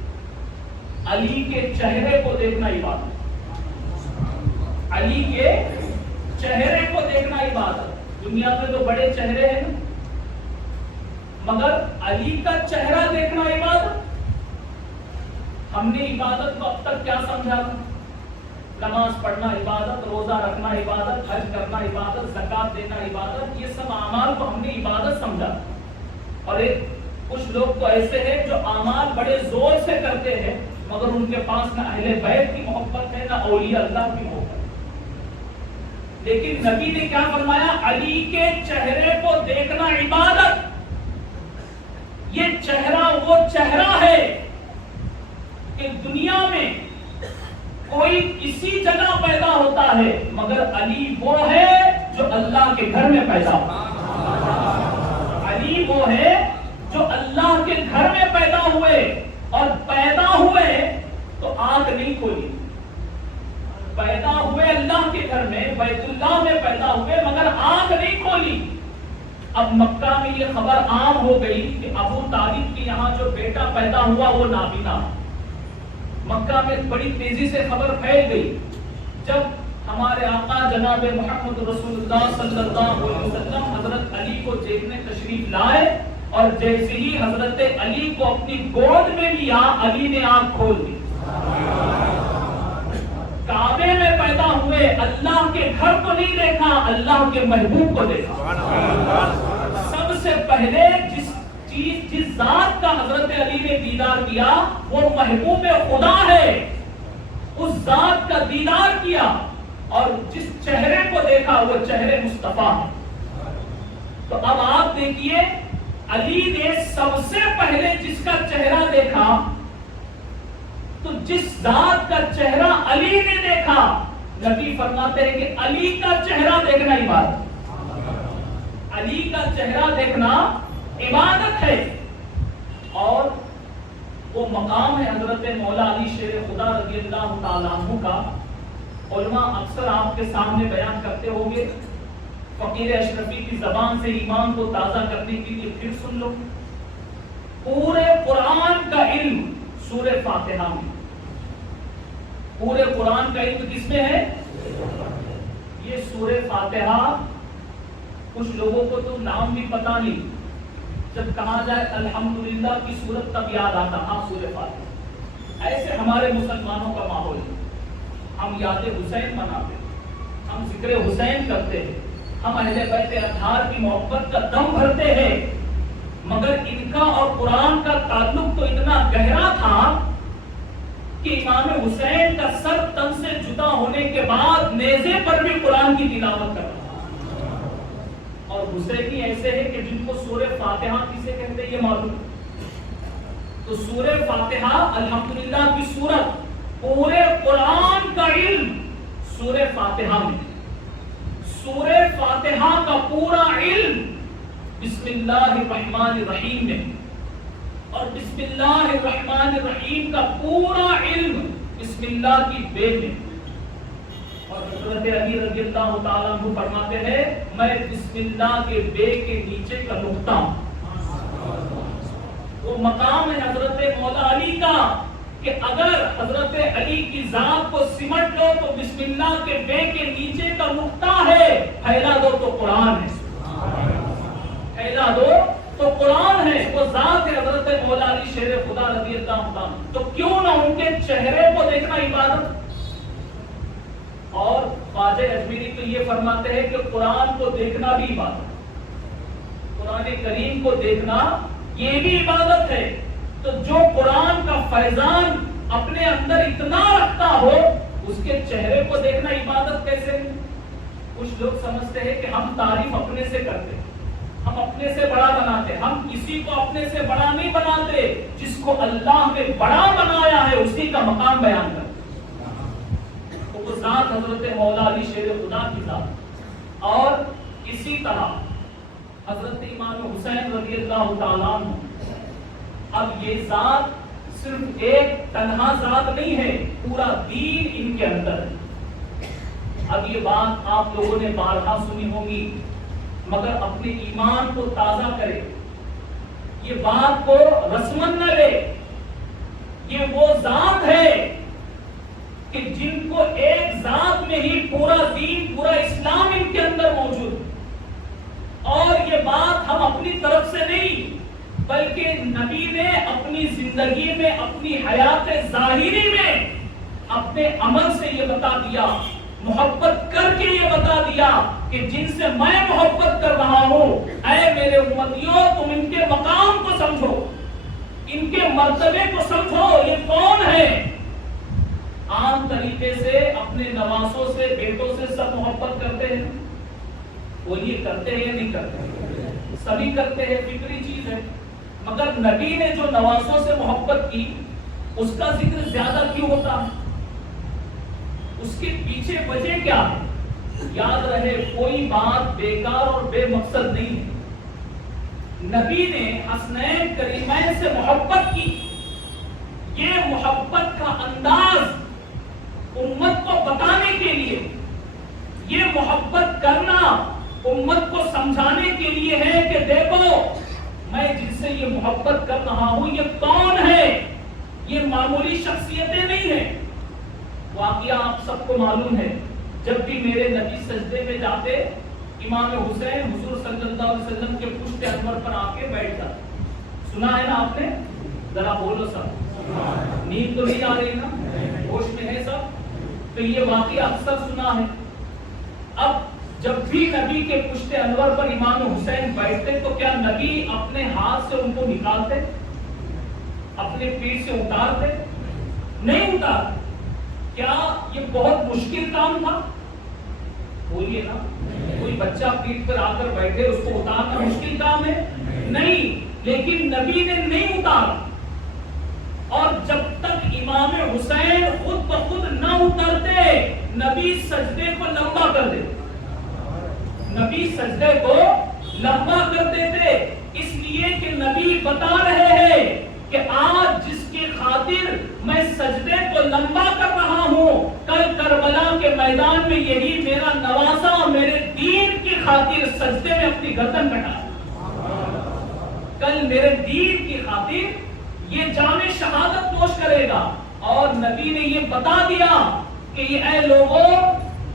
علی کے چہرے کو دیکھنا عبادت، علی کے چہرے کو دیکھنا عبادت۔ دنیا میں تو بڑے چہرے ہیں مگر علی کا چہرہ دیکھنا عبادت۔ ہم نے عبادت کو اب تک کیا سمجھا تھا؟ نماز پڑھنا عبادت، روزہ رکھنا عبادت، حج کرنا عبادت، زکات دینا عبادت، یہ سب اعمال کو ہم نے عبادت سمجھا۔ اور کچھ لوگ تو ایسے ہیں جو اعمال بڑے زور سے کرتے ہیں مگر ان کے پاس نہ اہل بیت کی محبت ہے نہ اولیاء اللہ کی محبت۔ لیکن نبی نے کیا فرمایا؟ علی کے چہرے کو دیکھنا عبادت۔ یہ چہرہ وہ چہرہ ہے کہ دنیا میں کوئی کسی جگہ پیدا ہوتا ہے مگر علی وہ ہے جو اللہ کے گھر میں پیدا ہوتا۔ علی وہ ہے جو اللہ کے گھر میں پیدا ہوئے، اور پیدا ہوئے تو آنکھ نہیں کھولی، پیدا ہوئے اللہ کے گھر میں، بیت اللہ میں پیدا ہوئے مگر آنکھ نہیں کھولی۔ اب مکہ میں یہ خبر عام ہو گئی کہ ابو طالب کے یہاں جو بیٹا پیدا ہوا وہ نابینا۔ مکہ میں بڑی تیزی سے خبر پھیل گئی۔ جب ہمارے آقا جناب محمد رسول اللہ صلی اللہ علیہ وسلم حضرت علی کو دیکھنے تشریف لائے، اور جیسے ہی حضرت علی کو اپنی گود میں لیا، علی نے آنکھ کھول دی۔ کعبے میں پیدا ہوئے، اللہ کے گھر کو نہیں دیکھا، اللہ کے محبوب کو دیکھا۔ سب سے پہلے جس ذات کا حضرت علی نے دیدار کیا وہ محبوب خدا ہے، اس ذات کا دیدار کیا، اور جس چہرے کو دیکھا وہ چہرے مصطفیٰ ہے۔ تو اب آپ دیکھیے، علی نے سب سے پہلے جس کا چہرہ دیکھا، تو جس ذات کا چہرہ علی نے دیکھا، نبی فرماتے ہیں کہ علی کا چہرہ دیکھنا عبادت، علی کا چہرہ دیکھنا عبادت ہے۔ اور وہ مقام ہے حضرت مولا علی شیر خدا رضی اللہ تعالیٰ عنہ کا۔ علماء اکثر آپ کے سامنے بیان کرتے ہوں گے، فقیر اشرفی کی زبان سے ایمان کو تازہ کرنے کے لیے پھر سن لو۔ پورے قرآن کا علم سورہ فاتحہ میں، پورے قرآن کا علم کس میں ہے؟ یہ سورہ فاتحہ کچھ لوگوں کو تو نام بھی پتا نہیں، جب کہا جائے الحمدللہ کی سورت تب یاد آتا ہاں سورہ فاتحہ۔ ایسے ہمارے مسلمانوں کا ماحول ہے، ہم یاد حسین مناتے ہیں، ہم ذکر حسین کرتے ہیں، ہم اہل بیت اطہار کی محبت کا دم بھرتے ہیں، مگر ان کا اور قرآن کا تعلق تو اتنا گہرا تھا کہ امام حسین کا سر تن سے جدا ہونے کے بعد نیزے پر بھی قرآن کی تلاوت کرتا، اور حسینی ایسے ہیں کہ جن کو سورہ فاتحہ کسے کہتے ہیں یہ معلوم۔ تو سورہ فاتحہ الحمدللہ کی سورت، پورے قرآن کا علم سورہ فاتحہ میں، سورہ فاتحہ کا پورا علم بسم اللہ الرحمن الرحیم میں، اور بسم اللہ الرحمن الرحیم کا پورا علم بسم اللہ کی بے میں۔ اور حضرت علی رضی اللہ تعالیٰ عنہ فرماتے ہیں میں بسم اللہ کے بے کے نیچے کا نقطہ ہوں۔ وہ مقام ہے حضرت مولا علی کا کہ اگر حضرت علی کی ذات کو سمٹ لو تو بسم اللہ کے بے کے نیچے کا نقطہ ہے، پھیلا دو تو قرآن ہے، پھیلا دو تو قرآن ہے، وہ ذات ہے حضرت مولا علی شیر خدا رضی اللہ عنہ۔ تو کیوں نہ ان کے چہرے کو دیکھنا عبادت۔ اور خواجہ اجمیری تو یہ فرماتے ہیں کہ قرآن کو دیکھنا بھی عبادت، قرآن کریم کو دیکھنا یہ بھی عبادت ہے۔ تو جو قرآن کا فیضان اپنے اندر اتنا رکھتا ہو اس کے چہرے کو دیکھنا عبادت کیسے؟ کچھ لوگ سمجھتے ہیں کہ ہم تعریف اپنے سے کرتے ہیں، ہم اپنے سے بڑا بناتے. ہم کسی کو اپنے سے بڑا نہیں بناتے. جس کو اللہ نے بڑا بنایا ہے اسی کا مقام بیان کرتے. تو وہ ذات حضرت مولا علی شیر خدا کی ذات. اور اسی طرح حضرت امام حسین رضی اللہ تعالیٰ عنہ. اب یہ ذات صرف ایک تنہا ذات نہیں ہے, پورا دین ان کے اندر ہے. اب یہ بات آپ لوگوں نے بارہا سنی ہوگی, مگر اپنے ایمان کو تازہ کرے, یہ بات کو رسمن نہ لے. یہ وہ ذات ہے کہ جن کو ایک ذات میں ہی پورا دین, پورا اسلام ان کے اندر موجود ہے. اور یہ بات ہم اپنی طرف سے نہیں, بلکہ نبی نے اپنی زندگی میں, اپنی حیات ظاہری میں اپنے عمل سے یہ بتا دیا, محبت کر کے یہ بتا دیا کہ جن سے میں محبت کر رہا ہوں, اے میرے امتیوں, تم ان کے مقام کو سمجھو, ان کے مرتبے کو سمجھو. یہ کون ہے؟ عام طریقے سے اپنے نواسوں سے, بیٹوں سے سب محبت کرتے ہیں. وہ یہ کرتے ہیں نہیں کرتے, سبھی کرتے ہیں, فطری چیز ہے. مگر نبی نے جو نواسوں سے محبت کی اس کا ذکر زیادہ کیوں ہوتا ہے؟ اس کے پیچھے وجہ کیا ہے؟ یاد رہے, کوئی بات بیکار اور بے مقصد نہیں ہے. نبی نے حسنین کریمین سے محبت کی. یہ محبت کا انداز امت کو بتانے کے لیے, یہ محبت کرنا امت کو سمجھانے کے لیے ہے کہ دیکھو میں جن سے یہ محبت کر رہا ہوں یہ کون ہے. یہ معمولی شخصیتیں نہیں ہیں. واقعہ آپ سب کو معلوم ہے, جب بھی میرے نبی سجدے میں جاتے, امام حسین حضور صلی اللہ علیہ وسلم کے پشت انور پر آ کے بیٹھ جاتے. سنا ہے نا آپ نے؟ ذرا بولو سب. نیند تو نہیں آ رہی نا, ہوش میں ہے سب؟ تو یہ واقعہ اکثر سنا ہے. اب جب بھی نبی کے پشت انور پر امام حسین بیٹھتے تو کیا نبی اپنے ہاتھ سے ان کو نکالتے, اپنے پیٹ سے اتارتے؟ نہیں اتارتے. کیا یہ بہت مشکل کام تھا؟ بولیے نا, کوئی بچہ پیٹ پر آ کر بیٹھے اس کو اتارنا مشکل کام ہے؟ نہیں. لیکن نبی نے نہیں اتارا. اور جب تک امام حسین خود بخود نہ اترتے, نبی سجدے کو لمبا کر دیتے. نبی سجدے کو لمبا کر دیتے, اس لیے کہ نبی بتا رہے ہیں کہ آج جس کی خاطر میں سجدے کو لمبا کر رہا ہوں, کل کربلا کے میدان میں یہی میرا نواسا میرے دین کی خاطر سجدے میں اپنی گردن کٹا. کل میرے دین کی خاطر یہ جام شہادت نوش کرے گا. اور نبی نے یہ بتا دیا کہ یہ اے لوگوں,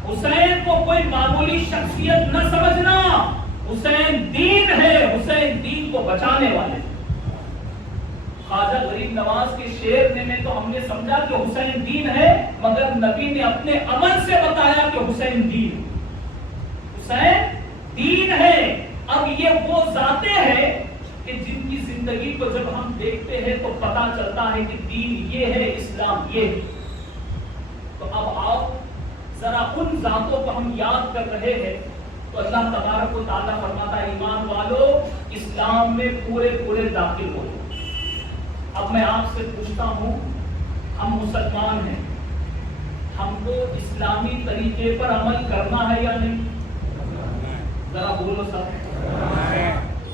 حسین کو کوئی معمولی شخصیت نہ سمجھنا, حسین دین ہے, حسین دین کو بچانے والے. خواجہ غریب نواز کے شعر میں تو ہم نے سمجھا کہ حسین دین ہے, مگر نبی نے اپنے عمل سے بتایا کہ حسین دین, حسین دین ہے. اب یہ وہ ذاتیں ہیں کہ جن کی زندگی کو جب ہم دیکھتے ہیں تو پتا چلتا ہے کہ دین یہ ہے, اسلام یہ ہے. تو اب آؤ ذرا ان ذاتوں کو ہم یاد کر رہے ہیں تو اللہ تبارک و تعالیٰ فرماتا ہے, ایمان والو اسلام میں پورے پورے داخل ہو. اب میں آپ سے پوچھتا ہوں, ہم مسلمان ہیں, ہم کو اسلامی طریقے پر عمل کرنا ہے یا نہیں؟ ذرا بولو سب.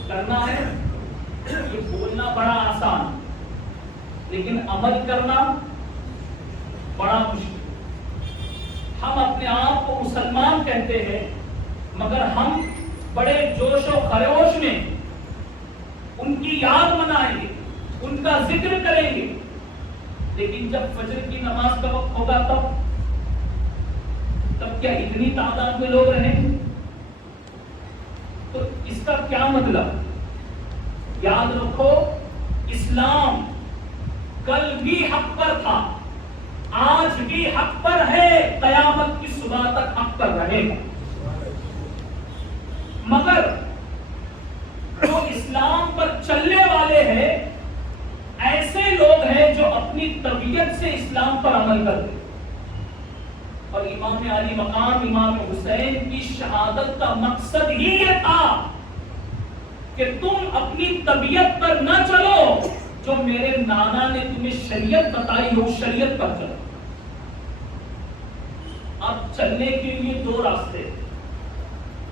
کرنا ہے. یہ بولنا بڑا آسان, لیکن عمل کرنا بڑا مشکل. ہم اپنے آپ کو مسلمان کہتے ہیں, مگر ہم بڑے جوش و خروش میں ان کی یاد منائیں گے, ان کا ذکر کریں گے, لیکن جب فجر کی نماز کا وقت ہوگا تب کیا اتنی تعداد میں لوگ رہیں گے؟ تو اس کا کیا مطلب؟ یاد رکھو, اسلام کل بھی حق پر تھا, آج بھی حق پر ہے, قیامت کی صبح تک حق پر رہے گا. مگر جو اسلام پر چلنے والے ہیں ایسے لوگ ہیں جو اپنی طبیعت سے اسلام پر عمل کرتے ہیں. اور امام علی مقام امام حسین کی شہادت کا مقصد ہی یہ تھا کہ تم اپنی طبیعت پر نہ چلو، جو میرے نانا نے تمہیں شریعت بتائی ہو شریعت پر چلو۔ اب چلنے کے لیے دو راستے،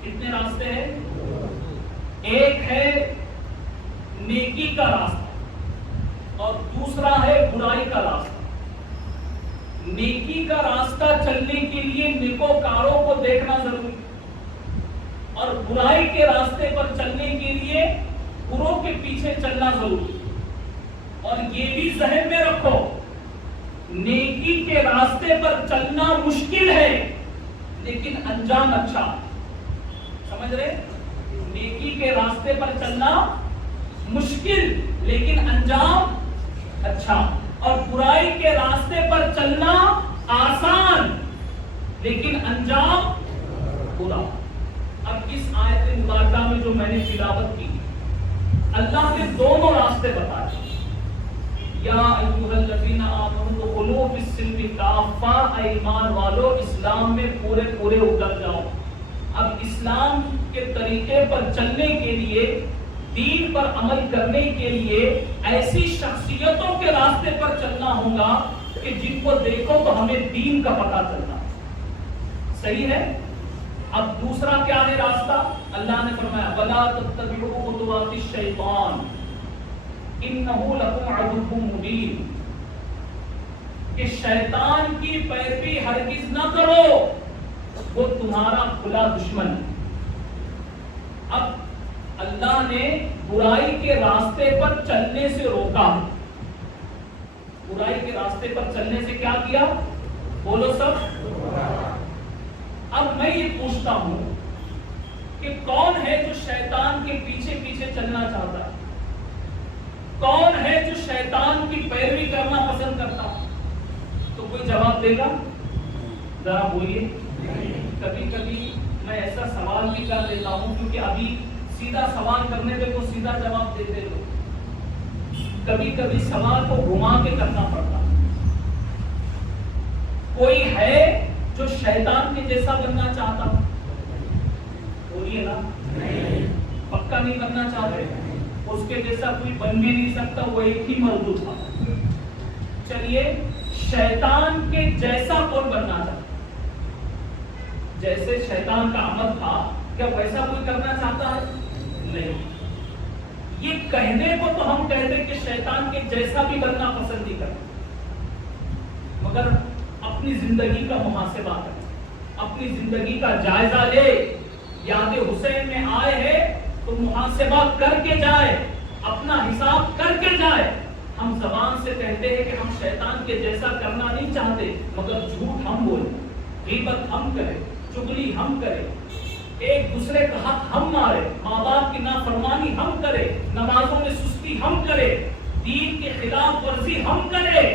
کتنے راستے ہیں؟ ایک ہے نیکی کا راستہ اور دوسرا ہے برائی کا راستہ۔ نیکی کا راستہ چلنے کے لیے نیکوکاروں کو دیکھنا ضروری، اور برائی کے راستے پر چلنے کے لیے بروں کے پیچھے چلنا ضروری۔ اور یہ بھی ذہن میں رکھو، نیکی کے راستے پر چلنا مشکل ہے لیکن انجام اچھا۔ سمجھ رہے؟ نیکی کے راستے پر چلنا مشکل لیکن انجام اچھا، اور برائی کے راستے پر چلنا آسان لیکن انجام برا۔ اب اس آیت مبارکہ میں جو میں نے تلاوت کی، اللہ نے دونوں راستے بتائے۔ یا ایھا الذین آمنوا ادخلوا فی السلم کافہ، ایمان والو اسلام میں پورے پورے اتر جاؤ۔ اب اسلام کے طریقے پر چلنے کے لیے، دین پر عمل کرنے کے لیے ایسی شخصیتوں کے راستے پر چلنا ہوگا کہ جن کو دیکھو تو ہمیں دین کا پتہ چلنا۔ صحیح ہے؟ اب دوسرا کیا ہے راستہ؟ اللہ نے فرمایا وَلَا تَتَّبِعُوا خُطُوَاتِ الشَّيْطَانِ إِنَّهُ لَكُمْ عَدُوٌّ مُّبِينٌ، کہ شیطان کی پیروی ہرگز نہ کرو، وہ تمہارا کھلا دشمن ہے۔ اب اللہ نے برائی کے راستے پر چلنے سے روکا، برائی کے راستے پر چلنے سے کیا کیا؟ بولو سب۔ اب میں یہ پوچھتا ہوں کہ کون ہے جو شیطان کے پیچھے پیچھے چلنا چاہتا ہے؟ کون ہے جو شیطان کی پیروی کرنا پسند کرتا ہے؟ تو کوئی جواب دے گا؟ ذرا بولیے۔ کبھی کبھی میں ایسا سوال بھی کر دیتا ہوں، کیونکہ ابھی سیدھا سوال کرنے پہ تو سیدھا جواب دیتے لوگ، کبھی کبھی سوال کو گھما کے کرنا پڑتا۔ کوئی ہے جو شیطان کے جیسا بننا چاہتا؟ بولیے نا، پکا نہیں بننا چاہتے؟ اس کے جیسا کوئی بن بھی نہیں سکتا، وہ ایک ہی موضوع تھا۔ چلیے، شیطان کے جیسا کون بننا چاہتا؟ جیسے شیطان کا عمل تھا، کیا ویسا کوئی کرنا چاہتا ہے؟ نہیں۔ یہ کہنے کو تو ہم کہتے کہ شیطان کے جیسا بھی بننا پسند نہیں کرتے، مگر اپنی زندگی کا محاسبہ کریں، اپنی زندگی کا جائزہ لے۔ یاد حسین میں آئے ہیں تو محاسبہ کر کے جائے، اپنا حساب کر کے جائے۔ ہم زبان سے کہتے ہیں کہ ہم شیطان کے جیسا کرنا نہیں چاہتے، مگر جھوٹ ہم بولیں، غیبت ہم کریں، چغلی ہم کریں، ایک دوسرے کا حق ہم مارے، ماں باپ کی نافرمانی ہم کرے، نمازوں میں سستی ہم کرے، دین کے خلاف ورزی ہم کرے۔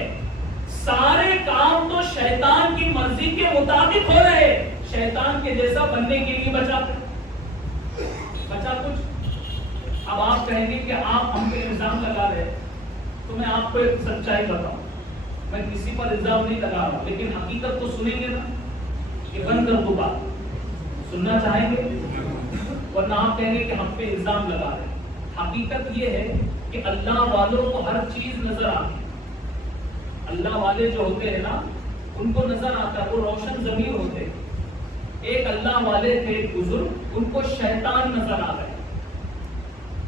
سارے کام تو شیطان کی مرضی کے مطابق ہو رہے، شیطان کے جیسا بننے کے لیے بچا کچھ؟ اب آپ کہیں گے کہ آپ ہم پہ الزام لگا رہے، تو میں آپ کو ایک سچائی بتاؤں، میں کسی پر الزام نہیں لگا رہا، لیکن حقیقت تو سنیں گے نا، کہ بند کر دو بات، سننا چاہیں گے؟ ورنہ آپ کہیں گے کہ ہم پہ الزام لگا رہے ہیں۔ حقیقت یہ ہے کہ اللہ والوں کو ہر چیز نظر آتی ہے۔ اللہ والے جو ہوتے ہیں نا، ان کو نظر آتا ہے، وہ روشن ضمیر ہوتے ہیں۔ ایک اللہ والے تھے بزرگ، ان کو شیطان نظر آ رہے،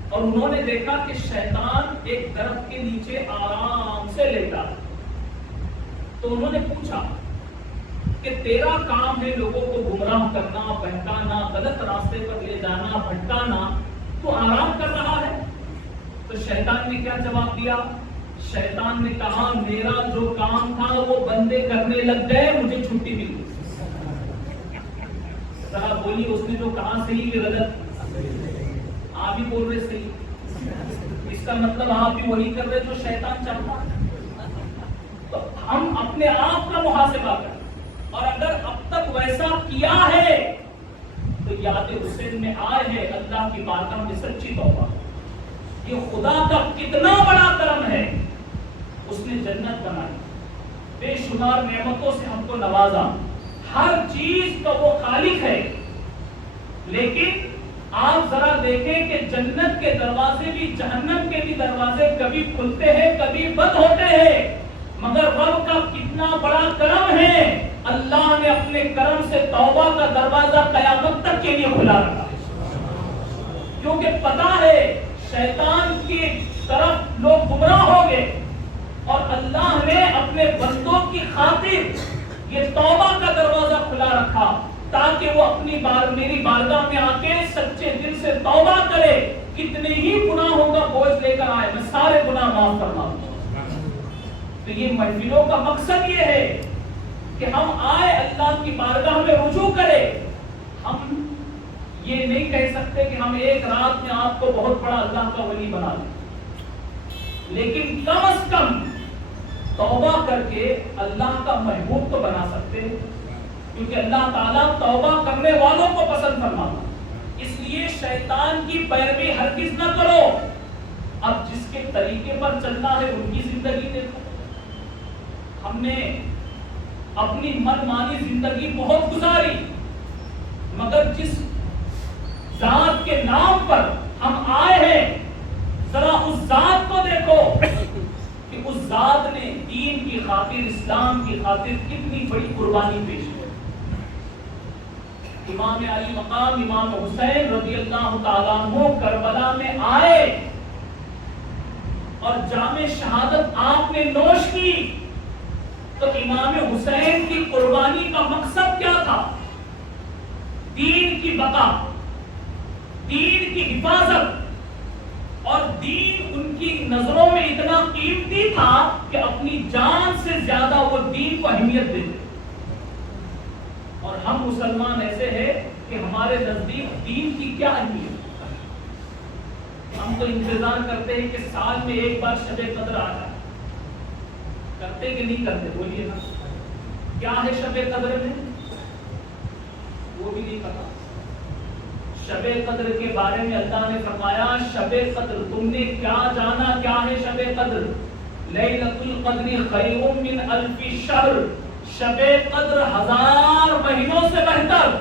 اور انہوں نے دیکھا کہ شیطان ایک درخت کے نیچے آرام سے لیٹا، تو انہوں نے پوچھا کہ تیرا کام ہے لوگوں کو گمراہ کرنا، بہکانا، غلط راستے پر لے جانا، بھٹکانا، تو آرام کر رہا ہے؟ تو شیطان نے کیا جواب دیا؟ شیطان نے کہا میرا جو کام تھا وہ بندے کرنے لگ گئے، مجھے چھٹی مل گئی۔ ذرا بولیے، اس نے جو کہا صحیح کہ غلط؟ آپ بھی بول رہے صحیح، اس کا مطلب آپ بھی وہی کر رہے جو شیطان چاہتا۔ تو ہم اپنے آپ کا محاسبہ کریں، اور اگر اب تک ویسا کیا ہے تو یاد حسین میں آئے ہیں اللہ کی بارگاہ میں سچی توبہ۔ یہ خدا کا کتنا بڑا کرم ہے، اس نے جنت بنائی، بے شمار نعمتوں سے ہم کو نوازا، ہر چیز کا وہ خالق ہے، لیکن آپ ذرا دیکھیں کہ جنت کے دروازے بھی جہنم کے بھی دروازے کبھی کھلتے ہیں کبھی بند ہوتے ہیں، مگر رب کا کتنا بڑا کرم ہے، اللہ نے اپنے کرم سے توبہ کا دروازہ قیامت تک کے لیے کھلا رکھا، کیونکہ پتا ہے شیطان کی طرف لوگ گمراہ ہو گئے اور اللہ نے اپنے بندوں کی خاطر یہ توبہ کا دروازہ کھلا رکھا تاکہ وہ اپنی میری بارگاہ میں آ کے سچے دل سے توبہ کرے، کتنے ہی گناہوں کا بوجھ لے کر آئے میں سارے گناہ معاف فرما دوں۔ تو یہ محفلوں کا مقصد یہ ہے کہ ہم آئے اللہ کی بارگاہ میں رجوع کرے۔ ہم یہ نہیں کہہ سکتے کہ ہم ایک رات میں آپ کو بہت بڑا اللہ کا ولی بنا دیں، لیکن کم از کم توبہ کر کے اللہ کا محبوب تو بنا سکتے ہیں، کیونکہ اللہ تعالیٰ توبہ کرنے والوں کو پسند فرماتا۔ اس لیے شیطان کی پیروی ہرگز نہ کرو، اب جس کے طریقے پر چلنا ہے ان کی زندگی دیکھو۔ ہم نے اپنی من مانی زندگی بہت گزاری، مگر جس ذات کے نام پر ہم آئے ہیں ذرا اس ذات کو دیکھو کہ اس ذات نے دین کی خاطر اسلام کی خاطر کتنی بڑی قربانی پیش کی۔ امام علی مقام امام حسین رضی اللہ تعالیٰ عنہ کربلا میں آئے اور جام شہادت آپ نے نوش کی، تو امام حسین کی قربانی کا مقصد کیا تھا؟ دین کی بقا، دین کی حفاظت، اور دین ان کی نظروں میں اتنا قیمتی تھا کہ اپنی جان سے زیادہ وہ دین کو اہمیت دیتے۔ اور ہم مسلمان ایسے ہیں کہ ہمارے نزدیک دین کی کیا اہمیت؟ ہم تو انتظار کرتے ہیں کہ سال میں ایک بار شب قدر آ جائے، کرتے کہ نہیں کرتے؟ بولیے نا، کیا ہے شب قدر میں؟ وہ بھی نہیں پتا۔ شب قدر کے بارے میں اللہ نے فرمایا شب قدر تم نے کیا جانا کیا ہے شب قدر؟ لیلۃ القدر خیر من الف شہر، شب قدر 1000 مہینوں سے بہتر۔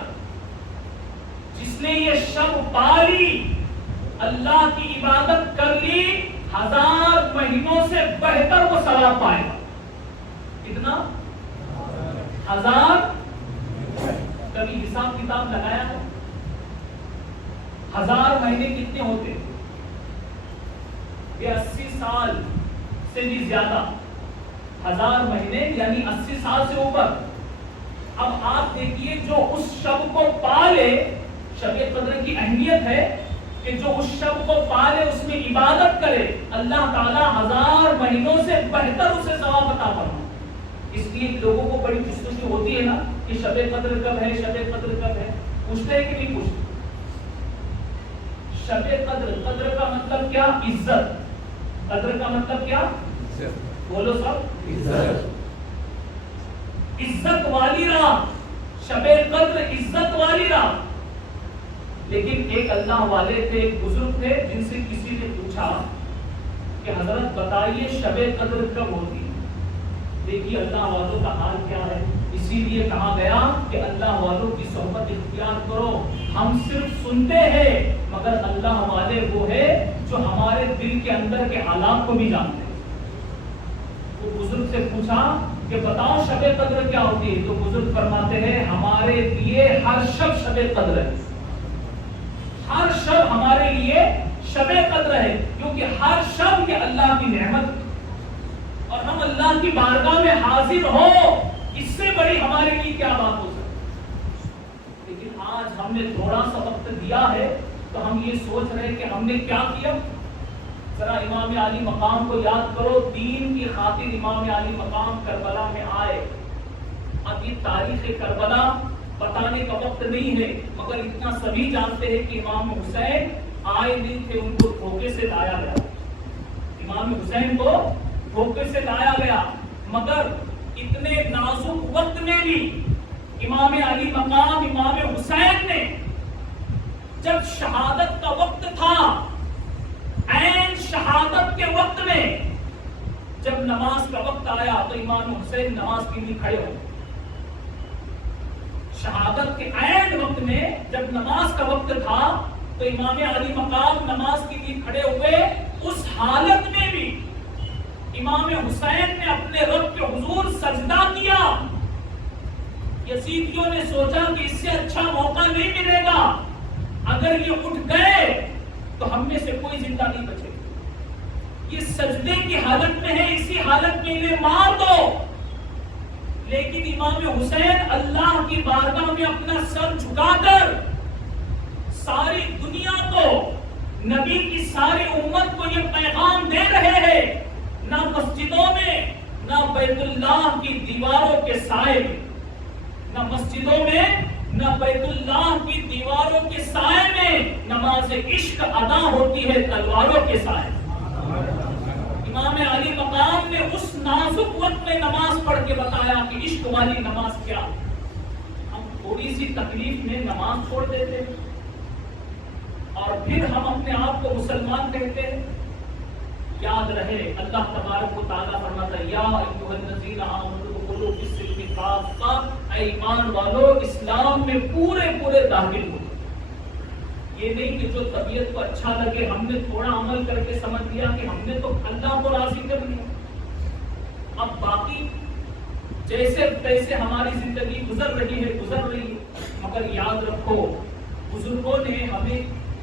جس نے یہ شب پالی، اللہ کی عبادت کر لی، 1000 مہینوں سے بہتر وہ ثواب پائے گا۔ کتنا؟ 1000۔ کبھی حساب کتاب لگایا ہے؟ 1000 مہینے کتنے ہوتے؟ یہ 80 سال سے بھی زیادہ۔ 1000 مہینے یعنی 80 سال سے اوپر۔ اب آپ دیکھیے جو اس شب کو پالے، شب قدر کی اہمیت ہے کہ جو اس شب کو پالے اس میں عبادت کرے، اللہ تعالیٰ 1000 مہینوں سے بہتر اسے ثواب عطا فرمائے۔ اس لیے لوگوں کو بڑی جستجو ہوتی ہے نا کہ شب قدر کب ہے، شب قدر کب ہے، پوچھتے ہیں کہ نہیں پوچھتے؟ شب قدر، قدر کا مطلب کیا؟ عزت۔ قدر کا مطلب کیا؟ بولو سب، عزت والی رات۔ شب قدر عزت والی رات۔ لیکن ایک اللہ والے تھے، ایک بزرگ تھے، جن سے کسی نے پوچھا کہ حضرت بتائیے شب قدر کب ہوتی ہے؟ دیکھیے اللہ والوں کا حال کیا ہے۔ اسی لیے کہا گیا کہ اللہ والوں کی صحبت اختیار کرو۔ ہم صرف سنتے ہیں، مگر اللہ والے وہ ہے جو ہمارے دل کے اندر کے حالات کو بھی جانتے ہیں۔ وہ بزرگ سے پوچھا کہ بتاؤ شب قدر کیا ہوتی ہے؟ تو بزرگ فرماتے ہیں ہمارے لیے ہر شب شب قدر ہے۔ ہر شب ہمارے لیے شب قدر ہے، کیونکہ ہر شب یہ اللہ کی نعمت، اور ہم اللہ کی بارگاہ میں حاضر ہو، اس سے بڑی ہمارے لیے کیا بات ہو سکتی؟ لیکن آج ہم نے تھوڑا سا وقت دیا ہے تو ہم یہ سوچ رہے ہیں کہ ہم نے کیا کیا۔ ذرا امام علی مقام کو یاد کرو، دین کی خاطر امام علی مقام کربلا میں آئے۔ اب یہ تاریخ کربلا بتانے کا وقت نہیں ہے، مگر اتنا سبھی جانتے ہیں کہ امام حسین آئے نہیں تھے، ان کو دھوکے سے لایا گیا۔ امام حسین کو دھوکے سے لایا گیا، مگر اتنے نازک وقت میں بھی امام علی مقام امام حسین نے جب شہادت کا وقت تھا، عین شہادت کے وقت میں جب نماز کا وقت آیا تو امام حسین نماز کے لیے کھڑے ہو۔ شہادت کے عین وقت میں جب نماز کا وقت تھا تو امام علی مقام نماز کے لیے کھڑے ہوئے، اس حالت میں بھی امام حسین نے اپنے رب کے حضور سجدہ کیا۔ یزیدیوں نے سوچا کہ اس سے اچھا موقع نہیں ملے گا، اگر یہ اٹھ گئے تو ہم میں سے کوئی زندہ نہیں بچے گا، یہ سجدے کی حالت میں ہے، اسی حالت میں انہیں مار دو۔ لیکن امام حسین اللہ کی بارگاہ میں اپنا سر جھکا کر ساری دنیا کو، نبی کی ساری امت کو یہ پیغام دے رہے ہیں، نہ مسجدوں میں، نہ بیت اللہ کی دیواروں کے سائے میں، نہ مسجدوں میں، نہ بیت اللہ کی دیواروں کے سائے میں نماز عشق ادا ہوتی ہے تلواروں کے سائے۔ امام علی مقام نے اس نازک وقت میں نماز پڑھ کے بتایا کہ عشق والی نماز کیا۔ ہم تھوڑی سی تکلیف میں نماز چھوڑ دیتے ہیں اور پھر ہم اپنے آپ کو مسلمان کہتے ہیں۔ یاد رہے اللہ تبارک و تعالیٰ فرماتا ہے یا ایھا الذین آمنوا ادخلوا فی السلم کافہ، اے ایمان والو اسلام میں پورے پورے داخل ہو۔ یہ نہیں کہ جو طبیعت کو اچھا لگے ہم نے تھوڑا عمل کر کے سمجھ لیا کہ ہم نے تو اللہ کو راضی کر لیا، اب باقی جیسے تیسے ہماری زندگی گزر رہی ہے، مگر یاد رکھو بزرگوں نے ہمیں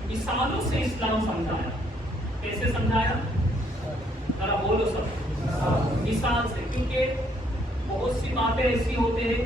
مثالوں سے اسلام سمجھایا۔ کیسے سمجھایا؟ ذرا بولو سب، مثال سے، کیونکہ بہت سی باتیں ایسی ہوتے ہیں